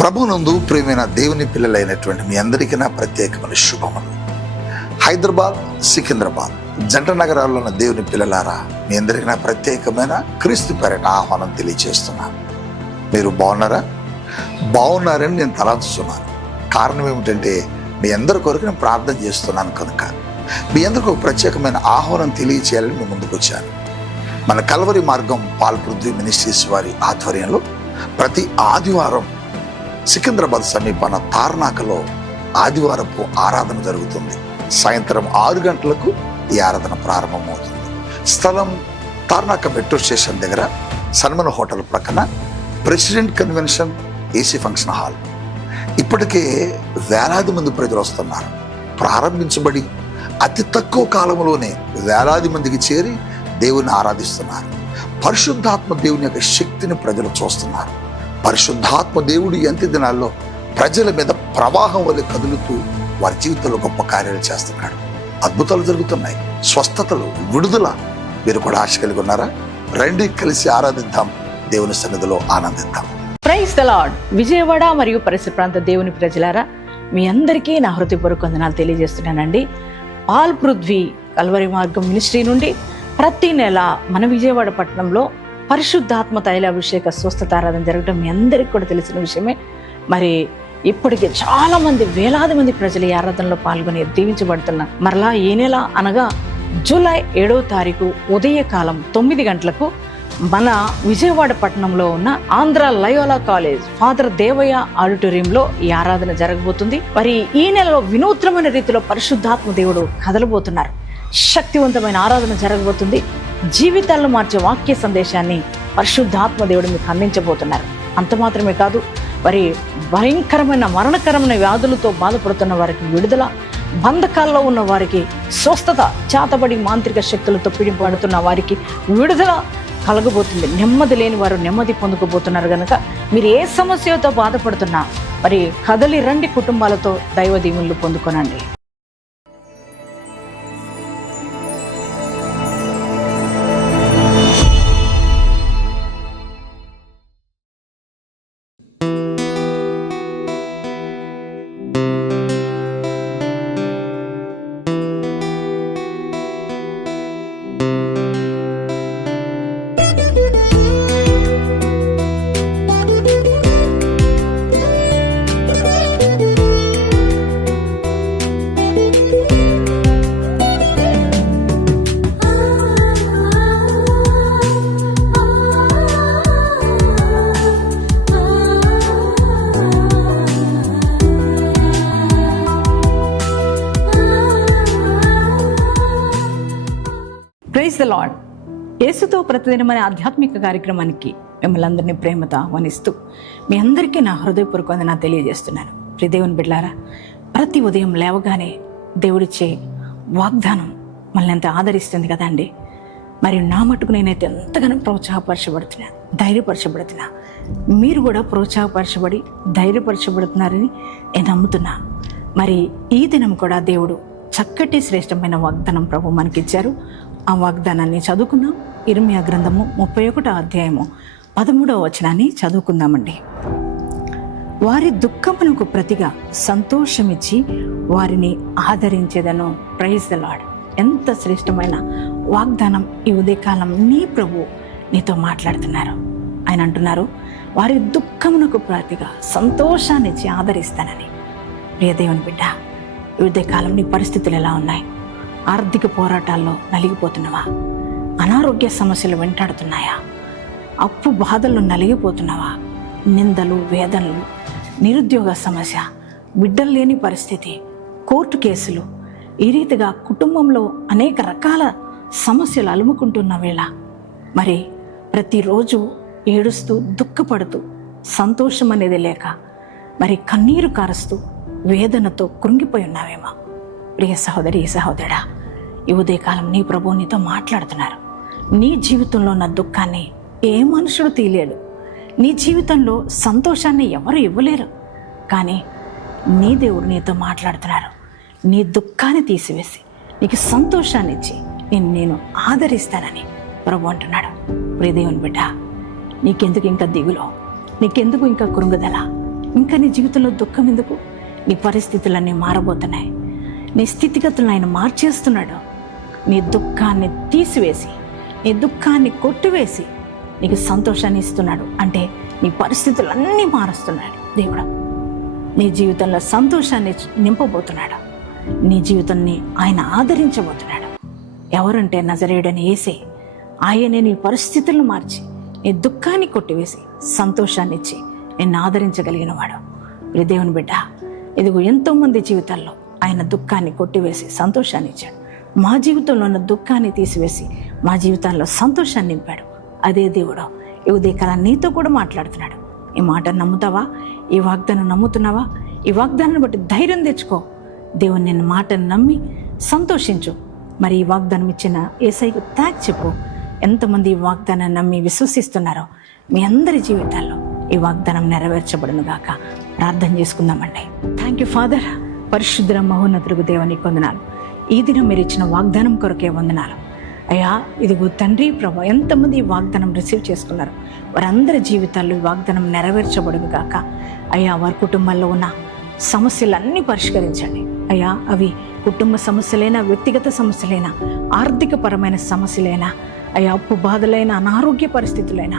ప్రభునందు ప్రియమైన దేవుని పిల్లలైనటువంటి మీ అందరికీ నా ప్రత్యేకమైన శుభములు. హైదరాబాద్, సికింద్రాబాద్ జంట నగరాల్లో ఉన్న దేవుని పిల్లలారా, మీ అందరికీ నా ప్రత్యేకమైన క్రీస్తు పేరిట ఆహ్వానం తెలియజేస్తున్నాను. మీరు బాగున్నారని నేను తలంచుతున్నాను. కారణం ఏమిటంటే మీ అందరి కొరకు నేను ప్రార్థన చేస్తున్నాను కనుక మీ అందరికీ ఒక ప్రత్యేకమైన ఆహ్వానం తెలియచేయాలని మీ ముందుకు వచ్చాను. మన కల్వరి మార్గం పాల్పృథ్వీ మినిస్ట్రీస్ వారి ఆధ్వర్యంలో ప్రతి ఆదివారం సికింద్రాబాద్ సమీపాన తార్నాకలో ఆదివారపు ఆరాధన జరుగుతుంది. సాయంత్రం 6 గంటలకు ఈ ఆరాధన ప్రారంభమవుతుంది. స్థలం తార్నాక మెట్రో స్టేషన్ దగ్గర సన్మన్ హోటల్ ప్రక్కన president convention AC function hall. ఇప్పటికే వేలాది మంది ప్రజలు వస్తున్నారు. ప్రారంభించబడి అతి తక్కువ కాలంలోనే వేలాది మందికి చేరి దేవుని ఆరాధిస్తున్నారు. పరిశుద్ధాత్మ దేవుని యొక్క శక్తిని ప్రజలు చూస్తున్నారు. పరిశుద్ధాత్మ దేవుడు అంత్య దినాల్లో ప్రజల మీద ప్రవాహం వల్ల కదులుతూ వారి జీవితంలో గొప్ప కార్యాలు చేస్తున్నాడు. అద్భుతాలు జరుగుతున్నాయి, స్వస్థతలు, విడుదల. మీరు కూడా ఆశ కలిగి ఉన్నారా? రండి, కలిసి ఆరాధిద్దాం, దేవుని సన్నిధిలో ఆనందిద్దాం. Praise the lord. విజయవాడ మరియు పరిసర ప్రాంత దేవుని ప్రజలారా, మీ అందరికీ నా హృదయపూర్వక వందనాలు తెలియజేస్తున్నానండి. పాల్పృథ్వీ కల్వరి మార్గం మినిస్ట్రీ నుండి ప్రతి నెల మన విజయవాడ పట్టణంలో పరిశుద్ధాత్మ తైలాభిషేక స్వస్థత ఆరాధన జరగడం మీ అందరికీ కూడా తెలిసిన విషయమే. మరి ఇప్పటికే చాలా మంది, వేలాది మంది ప్రజలు ఈ ఆరాధనలో పాల్గొని దీవించబడుతున్నారు. మరలా ఈ నెల అనగా జూలై 7వ తారీఖు ఉదయకాలం 9 గంటలకు మన విజయవాడ పట్టణంలో ఉన్న Andhra Loyola college father Devayya ఆడిటోరియంలో ఈ ఆరాధన జరగబోతుంది. మరి ఈ నెలలో వినూత్నమైన రీతిలో పరిశుద్ధాత్మ దేవుడు కదలబోతున్నారు. శక్తివంతమైన ఆరాధన జరగబోతుంది. జీవితాలను మార్చే వాక్య సందేశాన్ని పరిశుద్ధాత్మ దేవుడు మీకు అందించబోతున్నారు. అంత మాత్రమే కాదు, మరి భయంకరమైన మరణకరమైన వ్యాధులతో బాధపడుతున్న వారికి విడుదల, బంధకాల్లో ఉన్న వారికి స్వస్థత, చేతబడి మాంత్రిక శక్తులతో పీడింపబడుతున్న వారికి విడుదల కలగబోతుంది. నెమ్మది లేని వారు నెమ్మది పొందుకోబోతున్నారు. కనుక మీరు ఏ సమస్యతో బాధపడుతున్నా మరి కదలి రండి, కుటుంబాలతో దైవ దీవెనలు పొందుకోనండి. Praise the lord. యేసుతో ప్రతిదినం అనే ఆధ్యాత్మిక కార్యక్రమానికి మిమ్మల్ని అందరినీ ప్రేమతో ఆహ్వానిస్తూ మీ అందరికీ నా హృదయపూర్వక వందనాలు తెలియజేస్తున్నాను. ప్రియ దేవుని బిడ్డలారా, ప్రతి ఉదయం లేవగానే దేవుడిచ్చే వాగ్దానం మనల్ని ఎంత ఆదరిస్తుంది కదండి. మరి నా మటుకు నేనైతే ఎంతగానో ప్రోత్సాహపరచబడుతున్నా, ధైర్యపరచబడుతున్నా. మీరు కూడా ప్రోత్సాహపరచబడి ధైర్యపరచబడుతున్నారని నేను నమ్ముతున్నా. మరి ఈ దినం కూడా దేవుడు చక్కటి శ్రేష్టమైన వాగ్దానం ప్రభు మనకిచ్చారు. ఆ వాగ్దానాన్ని చదువుకుందాం. ఇర్మియా గ్రంథము 31వ అధ్యాయము 13వ వచనాన్ని చదువుకుందామండి. వారి దుఃఖమునకు ప్రతిగా సంతోషమిచ్చి వారిని ఆదరించేదను. Praise the lord. ఎంత శ్రేష్టమైన వాగ్దానం ఈ ఉదయకాలం నీ ప్రభు నీతో మాట్లాడుతున్నారు. ఆయన అంటున్నారు, వారి దుఃఖమునకు ప్రతిగా సంతోషాన్నిచ్చి ఆదరిస్తానని. ప్రియ దేవుని బిడ్డ, ఈ ఉదయకాలం నీ పరిస్థితులు ఎలా ఉన్నాయి? ఆర్థిక పోరాటాల్లో నలిగిపోతున్నావా? అనారోగ్య సమస్యలు వెంటాడుతున్నాయా? అప్పు బాధల్లో నలిగిపోతున్నావా? నిందలు, వేదనలు, నిరుద్యోగ సమస్య, బిడ్డలు లేని పరిస్థితి, కోర్టు కేసులు, ఈ రీతిగా కుటుంబంలో అనేక రకాల సమస్యలు అలుముకుంటున్న వేళ మరి ప్రతిరోజు ఏడుస్తూ, దుఃఖపడుతూ, సంతోషం అనేది లేక మరి కన్నీరు కారుస్తూ వేదనతో కృంగిపోయి ఉన్నావేమో. ప్రియ సహోదరి, సహోదరుడా, ఈ ఉదయకాలం నీ ప్రభువు నీతో మాట్లాడుతున్నారు. నీ జీవితంలో ఉన్న దుఃఖాన్ని ఏ మనుషుడు తీయలేడు. నీ జీవితంలో సంతోషాన్ని ఎవరు ఇవ్వలేరు. కానీ నీ దేవుడు నీతో మాట్లాడుతున్నారు. నీ దుఃఖాన్ని తీసివేసి నీకు సంతోషాన్ని ఇచ్చి నేను ఆదరిస్తానని ప్రభు అంటున్నాడు. ప్రియ దేవుని బిడ్డ, నీకెందుకు ఇంకా దిగులో? నీకెందుకు ఇంకా కృంగుదల? ఇంకా నీ జీవితంలో దుఃఖం ఎందుకు? నీ పరిస్థితులన్నీ మారబోతున్నాయి. నీ స్థితిగతులను ఆయన మార్చేస్తున్నాడు. నీ దుఃఖాన్ని తీసివేసి, నీ దుఃఖాన్ని కొట్టివేసి నీకు సంతోషాన్ని ఇస్తున్నాడు. అంటే నీ పరిస్థితులన్నీ మారుస్తున్నాడు దేవుడు. నీ జీవితంలో సంతోషాన్ని నింపబోతున్నాడు. నీ జీవితాన్ని ఆయన ఆదరించబోతున్నాడు. ఎవరంటే నజరేయుడని యేసే. ఆయనే నీ పరిస్థితులను మార్చి నీ దుఃఖాన్ని కొట్టివేసి సంతోషాన్ని ఇచ్చి నిన్ను ఆదరించగలిగిన వాడు. ప్రియ దేవుని బిడ్డ, ఇదిగో ఎంతోమంది జీవితాల్లో ఆయన దుఃఖాన్ని కొట్టివేసి సంతోషాన్ని ఇచ్చాడు. మా జీవితంలో ఉన్న దుఃఖాన్ని తీసివేసి మా జీవితాల్లో సంతోషాన్ని నింపాడు. అదే దేవుడు ఈ ఉదయకాలం నీతో కూడా మాట్లాడుతున్నాడు. ఈ మాట నమ్ముతావా? ఈ వాగ్దానం నమ్ముతున్నావా? ఈ వాగ్దానాన్ని బట్టి ధైర్యం తెచ్చుకో. దేవుని నిన్న మాటను నమ్మి సంతోషించు. మరి ఈ వాగ్దానం ఇచ్చిన యేసయ్యకు థాంక్స్ చెప్పు. ఎంతమంది ఈ వాగ్దానాన్ని నమ్మి విశ్వసిస్తున్నారో మీ అందరి జీవితాల్లో ఈ వాగ్దానం నెరవేర్చబడును గాక. ప్రార్థన చేసుకుందామండి. Thank you father. పరిశుద్ధ మహోన్నతులకు దేవునికి వందనాలు. ఈ దినం మీరు ఇచ్చిన వాగ్దానం కొరకే వందనాలు అయ్యా. ఇదిగో తండ్రి ప్రభా, ఎంతమంది ఈ వాగ్దానం రిసీవ్ చేసుకున్నారు వారందరి జీవితాల్లో ఈ వాగ్దానం నెరవేర్చబడును గాక. అయ్యా, వారి కుటుంబాల్లో ఉన్న సమస్యలన్నీ పరిష్కరించండి అయ్యా. అవి కుటుంబ సమస్యలైనా, వ్యక్తిగత సమస్యలైనా, ఆర్థికపరమైన సమస్యలైనా అయ్యా, అప్పు బాధలైన, అనారోగ్య పరిస్థితులైనా,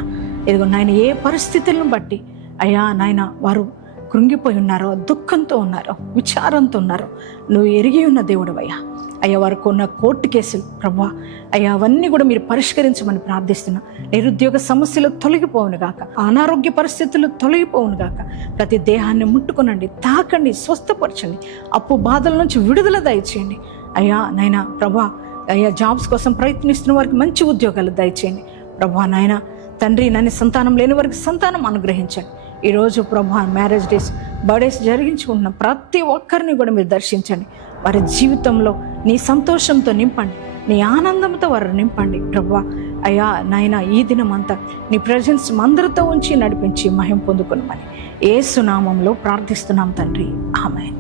ఇదిగో నాయన ఏ పరిస్థితులను బట్టి అయ్యా నాయన వారు కృంగిపోయి ఉన్నారో, దుఃఖంతో ఉన్నారో, విచారంతో ఉన్నారో నువ్వు ఎరిగి ఉన్న దేవుడు అయ్యా. అయ్యా, వారికి ఉన్న కోర్టు కేసులు ప్రభా అయ్యా, అవన్నీ కూడా మీరు పరిష్కరించమని ప్రార్థిస్తున్నా. నిరుద్యోగ సమస్యలు తొలగిపోవును గాక, అనారోగ్య పరిస్థితులు తొలగిపోవును గాక. ప్రతి దేహాన్ని ముట్టుకునండి, తాకండి, స్వస్థపరచండి. అప్పు బాధల నుంచి విడుదల దయచేయండి అయ్యా. నాయన ప్రభా అయ్యా, జాబ్స్ కోసం ప్రయత్నిస్తున్న వారికి మంచి ఉద్యోగాలు దయచేయండి ప్రభా. నాయన తండ్రి, నన్ను సంతానం లేని వారికి సంతానం అనుగ్రహించండి. ఈరోజు ప్రభా మ్యారేజ్ డేస్, బర్త్డేస్ జరిగించుకుంటున్న ప్రతి ఒక్కరిని కూడా మీరు దర్శించండి. వారి జీవితంలో నీ సంతోషంతో నింపండి, నీ ఆనందంతో వారు నింపండి ప్రభా. అయ్యా నాయన, ఈ దినం అంతా నీ ప్రజెన్స్ అందరితో ఉంచి నడిపించి మహిమ పొందుకునమని యేసు నామములో ప్రార్థిస్తున్నాం తండ్రి. ఆమేన్.